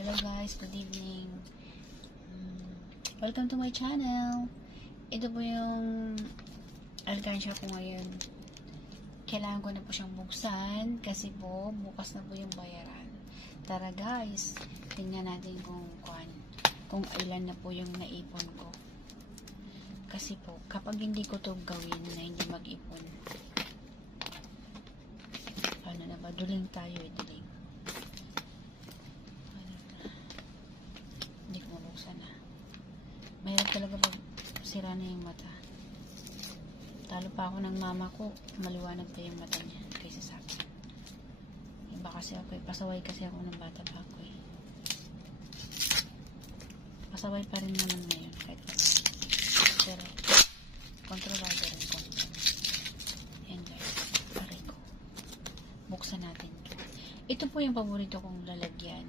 Hello guys, good evening. Welcome to my channel. Ito po yung alkansya ko ngayon. Kailangan ko na po siyang buksan kasi po bukas na po yung bayaran. Tara guys, tingnan natin kung ilan na po yung naipon ko. Kasi po, kapag hindi ko to gawin na hindi mag-ipon, paano na ba? Duling tayo duling. Hindi ko mabuksan na. Mahirap talaga pag sira na yung mata. Talo pa ako ng mama ko, maliwanag pa yung mata niya kaysa sa akin. Iba kasi ako pasaway kasi ako ng bata pa ako pasaway pa rin naman ngayon kahit pero kontrolado rin ko. Ayan guys, pare ko. Buksan natin. Ito po yung paborito kong lalagyan.